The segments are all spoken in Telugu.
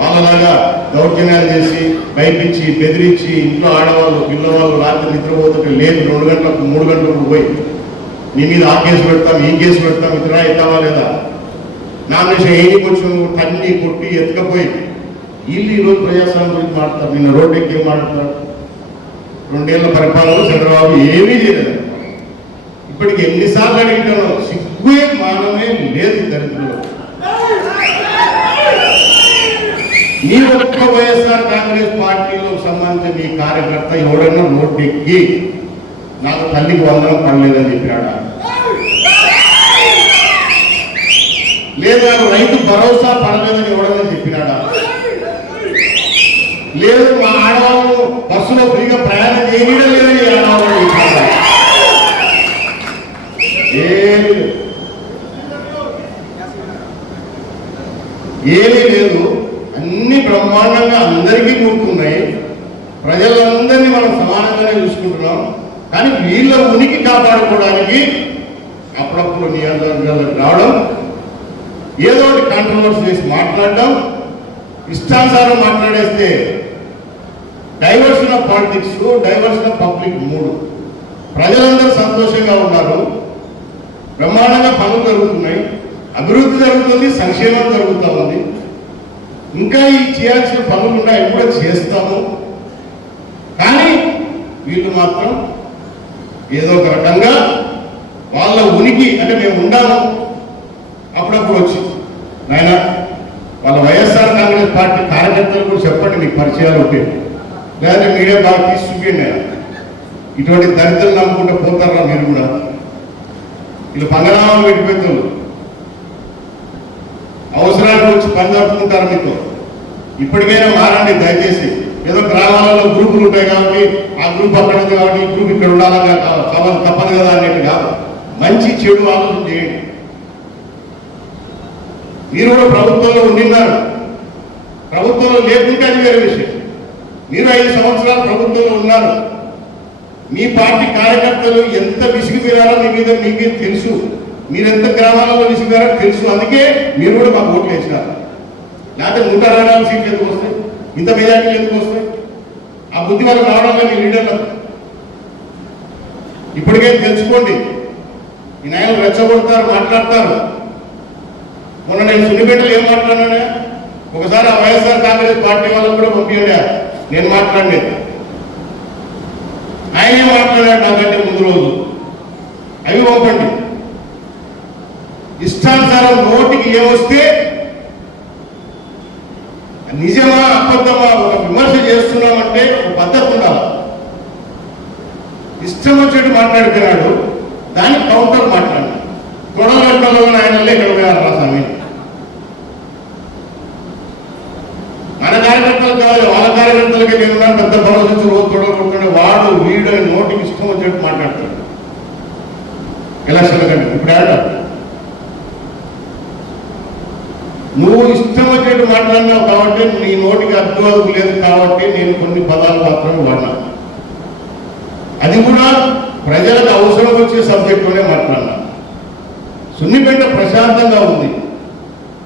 వాళ్ళలాగా దౌర్జన్యాలు చేసి భయపించి బెదిరించి ఇంట్లో ఆడవాళ్ళు పిల్లవాళ్ళు రాత్రి నిద్రపోతుంటే లేదు 2 గంటలకు 3 గంటలకు పోయి నీ మీద ఆ కేసు పెడతాం ఈ కేసు పెడతాం ఇతరా అవుతావా లేదా నామినేషన్ ఏడికి వచ్చి తన్ని కొట్టి ఎత్తుకపోయి వీళ్ళు ఈరోజు ప్రజాస్వామ్యం గురించి మాట్లాడతారు. నిన్న రోడ్డు ఎక్కి ఏం మాట్లాడతారు? 2 ఏళ్ల పరిపాలనలో చంద్రబాబు ఏమీ చేయలేదు. ఇప్పటికి ఎన్నిసార్లు అడిగినానో సిగ్గే మానమే లేదు దరిద్రంలో. నీ ఒక్క వైఎస్ఆర్ కాంగ్రెస్ పార్టీలో సంబంధించిన నీ కార్యకర్త ఎవడన్నా రోడ్డు ఎక్కి నాకు తల్లికి వందనం పడలేదని చెప్పినాడా? లేదా రైతు భరోసా పడలేదని ఎవడన్నా చెప్పినాడా? లేదు మా ఆడవాళ్ళు బస్సులో ఫ్రీగా ప్రయాణం చేయడం లేదని ఆడవాళ్ళు చెప్పినాడా? ఏమీ లేదు. అన్ని బ్రహ్మాండంగా అందరికీ కూర్చున్నాయి. ప్రజలందరినీ మనం సమానంగానే చూసుకుంటున్నాం. కానీ వీళ్ళ ఉనికి కాపాడుకోవడానికి అప్పుడప్పుడు నియోజకవర్గాలకు రావడం, ఏదో ఒకటి కాంట్రవర్సీ చేసి మాట్లాడడం, ఇష్టానుసారం మాట్లాడేస్తే diversion of politics, diversion of public mood. ప్రజలందరూ సంతోషంగా ఉన్నారు, బ్రహ్మాండంగా పనులు జరుగుతున్నాయి, అభివృద్ధి జరుగుతుంది, సంక్షేమం జరుగుతూ ఉంది. ఇంకా ఈ చేయాల్సిన పనులు ఉన్నాయి, కూడా చేస్తాము. కానీ వీళ్ళు మాత్రం ఏదో ఒక రకంగా వాళ్ళ ఉనికి అంటే మేము ఉండాము. అప్పుడప్పుడు వచ్చి నాయన వాళ్ళ వైఎస్ఆర్ కాంగ్రెస్ పార్టీ కార్యకర్తలు కూడా చెప్పండి, మీకు పరిచయాలు ఉంటే, లేదంటే మీడియా బాగా తీసి చూపించండి. ఇటువంటి దరిద్రం నమ్ముకుంటే పోతారా మీరు కూడా? వీళ్ళు పంగనామాలు పెట్టిపోతారు, అవసరానికి వచ్చి పని జరుపుకుంటారు మీతో. ఇప్పటికైనా మారండి దయచేసి. ఏదో గ్రామాలలో గ్రూపులు ఉంటాయి కాబట్టి ఆ గ్రూప్ అక్కడ ఉంది కాబట్టి ఈ గ్రూప్ ఇక్కడ ఉండాలని కావాలి, తప్పదు కదా అన్నట్టు కాదు. మంచి చెడు ఆలోచన చేయండి. మీరు కూడా ప్రభుత్వంలో ఉండినారు, ప్రభుత్వంలో లేకుంటే అది వేరే విషయం. మీరు 5 సంవత్సరాలు ప్రభుత్వంలో ఉన్నారు. మీ పార్టీ కార్యకర్తలు ఎంత విసిగిపోయారో మీ మీద మీకే తెలుసు. మీరెంత గ్రామాలలో విసిగారో తెలుసు. అందుకే మీరు కూడా మాకు ఓట్లు వేసినారు. లేకపోతే 164 సీట్లు ఎందుకు వస్తాయి? ఇంత మెజార్టీలు ఎందుకు వస్తాయి? ఆ బుద్ధి వాళ్ళకి రావడం లేదు మీ లీడర్లకు. ఇప్పటికే తెలుసుకోండి. ఈ నాయకులు రెచ్చగొడతారు, మాట్లాడతారు. మొన్న నేను సున్నిపేటలో ఏం మాట్లాడినా, ఒకసారి ఆ వైఎస్ఆర్ కాంగ్రెస్ పార్టీ వాళ్ళకు కూడా పంపించండి, నేను మాట్లాడలేదు. ఆయనే మాట్లాడాడు నాకంటే ముందు రోజు. అవి పంపండి. ఇష్టానుసారం నోటికి ఏమొస్తే నిజమా అబద్ధమా ఒక విమర్శ చేస్తున్నామంటే ఒక పద్ధతి ఉండాలి. ఇష్టం వచ్చేట్టు మాట్లాడుతున్నాడు, దానికి కౌంటర్ మాట్లాడు. గొడవలో ఆయనలే ఇక్కడ పోయారు రా స్వామి. మన కార్యకర్తలు కాదు, వాళ్ళ కార్యకర్తలకి నేను పెద్ద భరోసా రోజు గొడవ కొడుతుండే వాడు వీడు నోటికి ఇష్టం వచ్చేట్టు మాట్లాడతాడు. ఎలక్షన్ల కంటే ఇప్పుడు ఆడాడు. నువ్వు ఇష్టం వచ్చేట్టు మాట్లాడినావు కాబట్టి నీ నోటికి అడ్డు లేదు కాబట్టి నేను కొన్ని పదాలు మాత్రమే వాడినా. అది కూడా ప్రజలకు అవసరం వచ్చే సబ్జెక్టులోనే మాట్లాడినా. సున్నిపేట ప్రశాంతంగా ఉంది,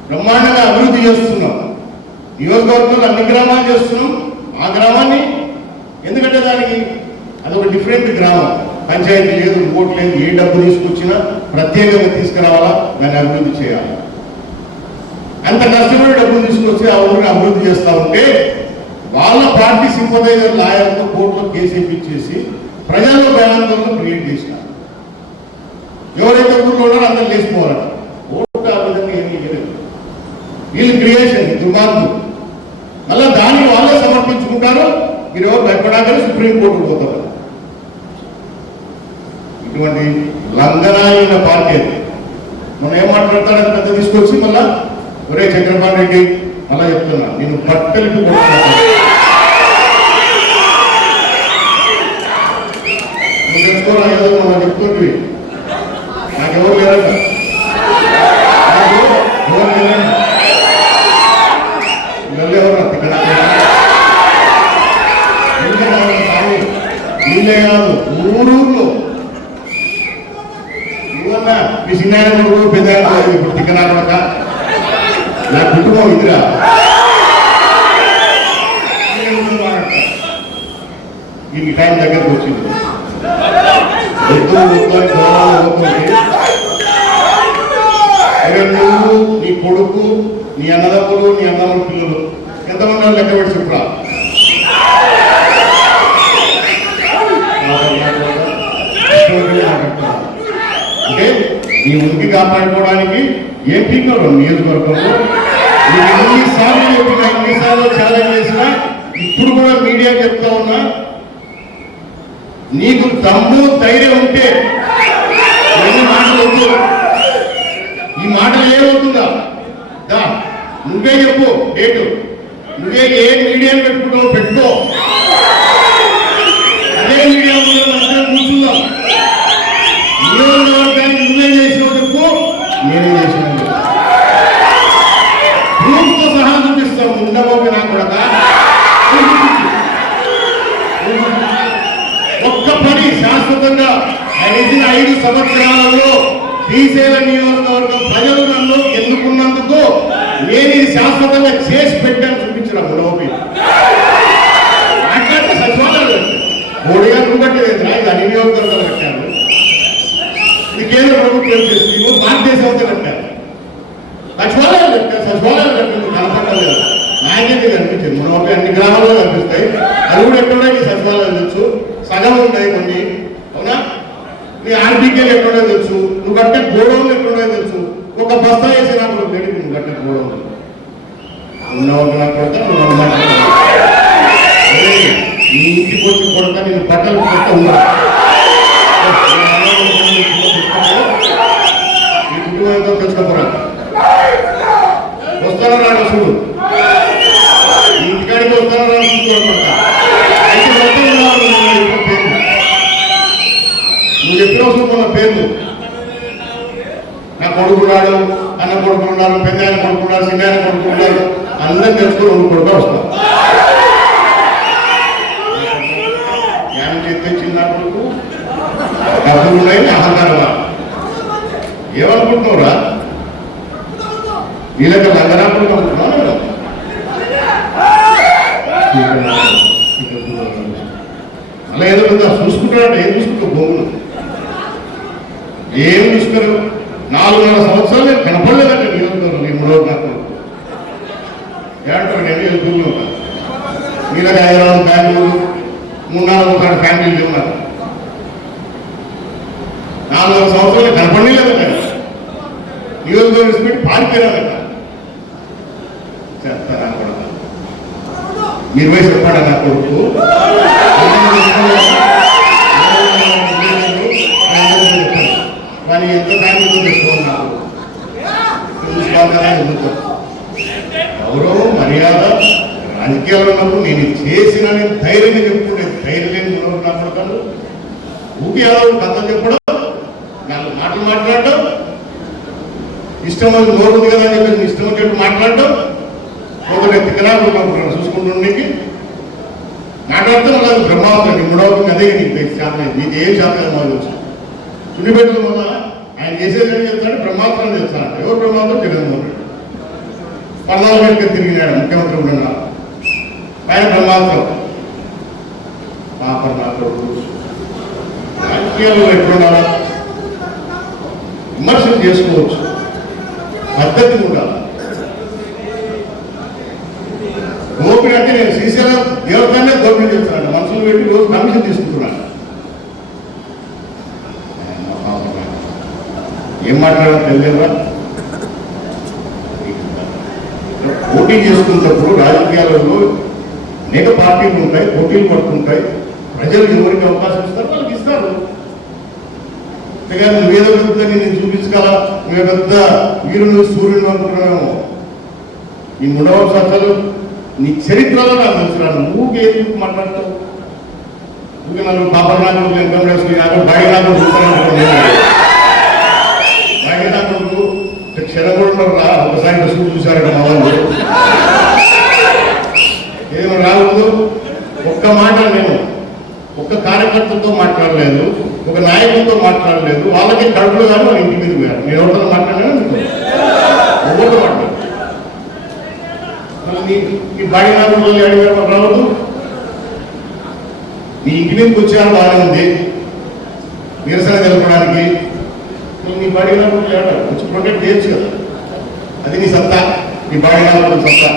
బ్రహ్మాండంగా అభివృద్ధి చేస్తున్నాం. నియోజకవర్గంలో అన్ని గ్రామాలు చేస్తున్నాం. ఆ గ్రామాన్ని ఎందుకంటే దానికి అదొక డిఫరెంట్ గ్రామం, పంచాయతీ లేదు, ఓటు లేదు. ఏ డబ్బు తీసుకొచ్చినా ప్రత్యేకంగా తీసుకురావాలా, దాన్ని అభివృద్ధి చేయాలి. అంత కష్టపడి డబ్బులు తీసుకొచ్చి ఆ ఊరిని అభివృద్ధి చేస్తూ ఉంటే వాళ్ళ పార్టీ సింపదైజర్ లాయర్తో కోర్టులో కేసు ఇప్పించేసి ప్రజల్లో భయాందోళన క్రియేట్ చేసినారు. ఎవరైతే ఊళ్ళో ఉన్నారో అందరూ లేచిపోవాలట. ఓటు ఆ విధంగా ఏమీ లేదు. వీళ్ళు క్రియేషన్ దుర్మార్గులు. మళ్ళీ దాన్ని వాళ్ళే సమర్పించుకుంటారు. మీరు ఎవరు భయపడాకనే సుప్రీంకోర్టుకు పోతారు. ఇటువంటి లంఘనాయన పార్టీ అది. మనం ఏం మాట్లాడతాడని పెద్ద తీసుకొచ్చి మళ్ళా ఒరే చంద్రబాబు రెడ్డి అలా చెప్తున్నా, నేను పట్టలికి నువ్వు తెచ్చుకోరా ఏదో మనం చెప్తుంటే నాకెవరు లేరంట, ఎవరు లేరంట, ఎవరు ఇక్కడ వీళ్ళే కాదు ఊరూరులో ఇవన్నా మీ చిన్న పెద్ద ఇప్పుడు తిక్కనా నా కుటుంబం ఇదిరా. ఈ టైం దగ్గరకు వచ్చింది. నువ్వు నీ కొడుకు నీ అన్నదమ్ములు నీ అన్నదమ్ముల పిల్లలు ఎంతమంది లెక్క పెట్టి చెప్పురా. అంటే నీ ఉనికి కాపాడుకోవడానికి ఏం పీకరు నియోజకవర్గంలో ఎన్నిసార్లు చెప్పినా ఎన్నిసార్లు ఛాలెంజ్ చేసినా ఇప్పుడు కూడా మీడియా చెప్తా ఉన్నా, నీకు దమ్ము ధైర్యం ఉంటే ఎన్ని మాటలు వద్దు, ఈ మాటలు ఏమవుతుందా నువ్వే చెప్పు డేటు, నువ్వే ఏ మీడియాని పెట్టుకుంటావు పెట్టుకో, అదే మీడియా కూర్చుందాం. నియోజకవర్గానికి నువ్వే చేసినావు చెప్పు, నేనే చేసినాను ప్రూఫ్తో సహా చూపిస్తాం. ఉండబోకి నా కూడా ఒక్క పని శాశ్వతంగా గడిచిన 5 సంవత్సరాలలో శ్రీశైలం నియోజకవర్గం ప్రజలు నన్ను ఎన్నుకున్నందుకు నేను ఇది శాశ్వతంగా చేసి పెట్టాను చూపించిన ఉండబోకి మాట్లాడితే సచివాలయాలు మోడీగా కట్టేది ఇది అన్ని నియోజకవర్గాలు కట్టారు, ఇది కేంద్ర ప్రభుత్వం చేసి భారతదేశం అంతా కట్టారు. సచివాలయాలు కట్టారు, సచివాలయాలు కట్టింది కనపడలేదు, నాకేది కనిపించింది. మన అన్ని గ్రామాల్లో కనిపిస్తాయి, అది కూడా ఎక్కడో ఈ సచివాలయాలు తెలుసు, సగం ఉంటాయి కొన్ని, అవునా? నీ ఆర్బీకేలు ఎక్కడో తెలుసు, నువ్వు కట్టే గోడౌన్లు ఎక్కడో తెలుసు. ఒక బస్తా వేసి నాకు గడి నువ్వు కట్టే గోడౌన్లు కొడతా నువ్వు నీ ఇంటికి వచ్చి కొడతా నేను బట్టలు కొత్త ఉన్నా ఈ కుటుంబంతో తెచ్చుకోరా వస్తాను రాడు అసలు ఇంటికాడికి వస్తాను రాడు చూసుకోకుండా నువ్వు చెప్పిన అవసరం మన పేర్లు నా కొడుకున్నాడు, అన్న కొడుకున్నాడు, పెద్ద ఆయన కొడుకున్నాడు, చిన్న ఆయన కొడుకున్నాడు, అందరం తెలుసుకొని వండుకుంటూ వస్తాం. జ్ఞానం చేస్తే చిన్న కొడుకు డబ్బులు ఉన్నాయి అహంకారమా ఏమనుకుంటున్నావురా? వీళ్ళకి లంగరాపులు అనుకుంటున్నావు. అలా ఏదో పెద్ద చూసుకుంటాడంటే ఏం చూసుకుంటావు? భూములు ఏం చూసుకోరు. 4.5 సంవత్సరాలు నేను కనపడలేదంటే నియోజకవర్గం ఈ 3వ నాకు ఏమంటారు నేను ఎదుగులో వీళ్ళకి హైదరాబాద్ బెంగళూరు 3-4 ఫ్యామిలీలు లేవు నాకు. 4 సంవత్సరాలు కనపడలేదంట నియోజకవర్గం పెట్టి పారిపోయారంట. చేస్తారా కూడా మీరు వయసు చెప్పాడా నా కొడుకు కానీ ఎంత దానితో తెచ్చుకోవాలి నాకు చూసుకోవాలి. గౌరవం మర్యాద రాజకీయాల్లో ఉన్నప్పుడు నేను చేసిన ధైర్యంగా చెప్పుకుంటే ధైర్యం లేని నా కొడుకు ఊపి కథ చెప్పడం, 4 మాటలు మాట్లాడటం, ఇష్టం నోరు ఉంది కదా అని చెప్పేసి ఇష్టం వచ్చేట్టు మాట్లాడటం, ఒకటి తిక్కరాకుంటున్నాను చూసుకుంటుండేకి మాట్లాడితే అలా బ్రహ్మావతం 3వ అదే నీకు శాతం నీకు ఏం శాతం మాకు చుండిపెట్టిన వల్ల ఆయన చేసేది ఏం చెప్తాడు, బ్రహ్మాస్త్రం చేస్తాడు. ఎవరు బ్రహ్మాస్త్రం? జగన్మోహన్ రెడ్డి 14 గంటలకు తిరిగినాడు ముఖ్యమంత్రి ఉండగా, ఆయన బ్రహ్మాస్త్రం. పాపం నా కొడుకు రాజకీయాల్లో ఎట్లుండాలా? విమర్శలు చేసుకోవచ్చు, పద్ధతి ఉండాలి. గోపిడి అంటే నేను శ్రీశైలం దేవతాన్నే గోపిడి చేస్తున్నాను, మనుషులు పెట్టి రోజు కమిషన్ తీసుకుంటున్నాను. ఏం మాట్లాడాలో తెలియదురా? పోటీ చేసుకున్నప్పుడు రాజకీయాలలో అనేక పార్టీలు ఉంటాయి, పోటీలు పడుతుంటాయి. ప్రజలు ఎవరికి అవకాశం ఇస్తారు వాళ్ళకి ఇస్తారు. అంతేగాని నువ్వేదో పెద్ద నేను చూపించగల నువ్వే పెద్ద వీరుడు సూర్యుడు అనుకుంటున్నామేమో. నీ 3వ సంవత్సరాలు నీ చరిత్రలో నాకు తెలుసురాను. నువ్వుకేది మాట్లాడతావు? నువ్వు నన్ను పాపనాకుడు ఇన్కమ్ చేసుకుని బయటకు బయటకు క్షణంగా రా ఒకసారి బస్సు చూశారట మా వాళ్ళు. ఏమో రాకూడదు. ఒక్క మాట నేను ఒక్క కార్యకర్తతో మాట్లాడలేదు, ఒక నాయకుడితో మాట్లాడలేదు. వాళ్ళకి కడుపులు కానీ వాళ్ళ ఇంటి మీద పోయారు. నేను ఎవరితో మాట్లాడాను ఎవరితో మాట్లాడు. ఈ బాడీ నాకుడు అడిగారు రావద్దు. నీ ఇంటి మీదకి వచ్చాను బాగానే ఉంది, నిరసన తెలపడానికి. నీ బాడీ వచ్చి ప్రొటెక్ట్ చేయొచ్చు కదా, అది నీ సత్తా, నీ బాడీ సత్తా.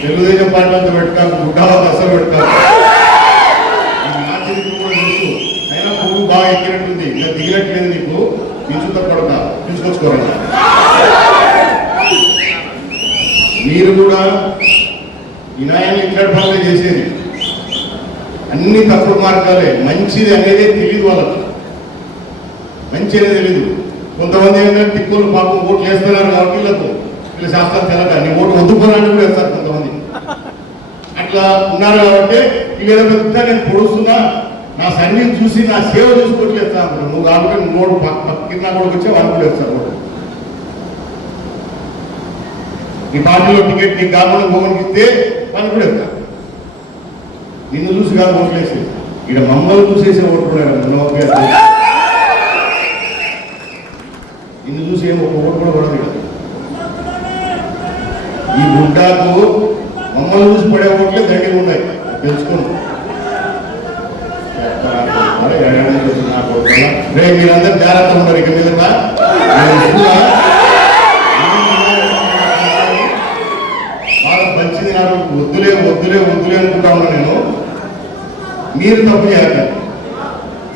తెలుగుదేశం పార్టీలతో పెట్టుకాకు, గుడ్డాలతో అసలు పెట్టుకాకు. నా చరిత్ర కూడా తెలుసు, అయినా పువ్వు బాగా ఎక్కినట్టుంది, ఇలా దిగినట్లేదు నీకు. తీసుతో కొడక తీసుకొచ్చుకోవాలి. మీరు కూడా వినాయకులు ఇట్లాంటి పనులు చేసేది అన్ని తప్పుడు మార్గాలే. మంచిది అనేది తెలియదు వాళ్ళకు, మంచి అనేది తెలీదు. కొంతమంది ఏంటంటే తిక్కులు పాపం ఓట్లు వేస్తున్నారు కాబట్టి వీళ్ళ శాస్త్రం తెలక నీ ఓటు వద్దుకోవాలని కూడా వేస్తారు కొంతమంది. అట్లా ఉన్నారు కాబట్టి వీళ్ళ పెద్ద నేను పొడుస్తున్నా, నా సర్వీస్ చూసి నా సేవ చూసుకోవట్లేదు వేస్తాను. నువ్వు కాబట్టి నోడు పక్కన కూడా వచ్చే వాళ్ళు కూడా వేస్తారు. నీ పార్టీలో టికెట్ నీ కాకుండా భూమికి ఇస్తే వాళ్ళు కూడా వేస్తారు. నిన్ను చూసి కాదు ఓట్లు వేసి, ఇక్కడ మమ్మల్ని చూసేసే ఓట్లు కూడా నిన్ను చూసి ఏమో ఒక ఓటు కూడా పడదు. ఈ గుడ్డాకు మమ్మల్ని చూసి పడే ఓట్లే దండిగా ఉన్నాయి, తెలుసుకోండి. రే మీరందరూ జాగ్రత్తగా ఉన్నారు. ఇక మీద బాగా మంచిది నాకు వద్దులే వద్దులే వద్దులే అనుకుంటా ఉన్నా నేను. మీరు తప్పు చేయాలి,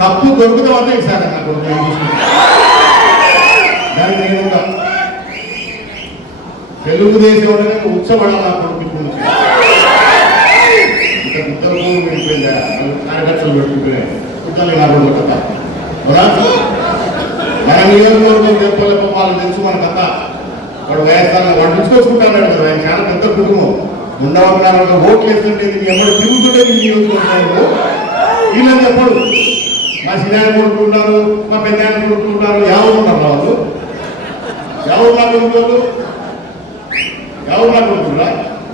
తప్పు దొరుకుతాం అంతా ఈసారి నాకు దానికి నేను తెలుగుదేశం అంటే ఉత్సవాడాలి నా కొడుకు ఇప్పుడు నుంచి. ఇంకా గుద్దలు వెళ్ళిపోయిందా, కార్యకర్తలు పెట్టుకుంటున్నాయి కుట్టాలి నా కొడుకు కథ. మన నియోజకవర్గం చెప్పలేక వాళ్ళకి తెలుసు మన కథ. వాడు వేస్తాను వాడు తీసుకొచ్చుకుంటాడు కదా, ఆయన చాలా పెద్ద కుటుంబం. ఉండవన్నారు ఓట్లు వేస్తుంటే ఎవరు తిరుగుతుంటే నియోజకవర్గంలో వీళ్ళని చెప్పడు. మా సినాయన కొడుకుంటున్నారు, మా పెద్ద ఆయన కొడుకుంటున్నారు, ఎవరు ఉన్నారు వాళ్ళు, ఎవరు నా కొడుకున్నారు, ఎవరు నా కొడుకురా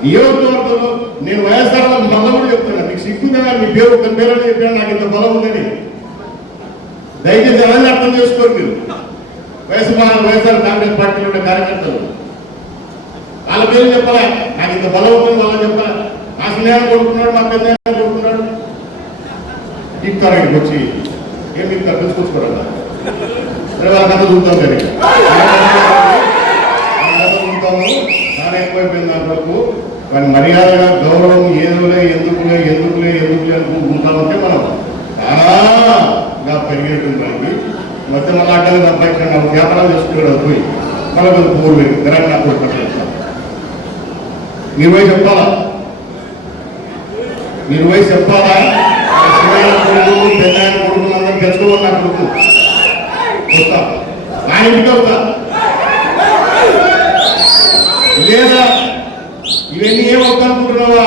నియోజకవర్గంలో. నేను వైఎస్ఆర్ మళ్ళీ కూడా చెప్తున్నా, మీకు సిగ్గుందా మీ పేరు ఒక పేరు చెప్పాను నాకు ఇంత బలం ఉందని. దయచేసి అలాగే అర్థం చేసుకోరు మీరు. వైఎస్ఆర్ కాంగ్రెస్ పార్టీలో ఉండే కార్యకర్తలు వాళ్ళ పేరు చెప్పాలా, నాకు ఇంత బలం ఉందని వాళ్ళని చెప్పాలా. మా స్నేహాన్ని కొడుకున్నాడు, మా పెద్ద కొడుకున్నాడు, ఇస్తారు ఇక్కడికి వచ్చి ఏం ఇస్తారు తెలుసుకొచ్చుకోరా. సరే వాళ్ళ కథ చూద్దాం కానీ కథ చూద్దాము. చాలా ఎక్కువైపోయింది దాంట్లో. కానీ మర్యాదగా గౌరవం ఏదోలే ఎందుకులే ఎందుకులే ఎందుకులే అనుకుంటామంటే మనం చాలా పెరిగేటువంటి మనకి మధ్య మళ్ళీ అడ్డాలు సంపాదించండి మనం వ్యాపారాలు చేసుకున్నాడు పోయి మళ్ళీ పూర్వ తెలంగాణ కొడుకుంటాం. మీరు పోయి చెప్పాలా, మీరు పోయి చెప్పాలా. కొడుకు పెద్ద ఆయన కొడుకు అందరూ తెలుసుకోవాలి. నా కొడుకు వస్తా, నా ఇంటికి వస్తా. లేదా ఇవన్నీ ఏమవుతా అనుకుంటున్నావా,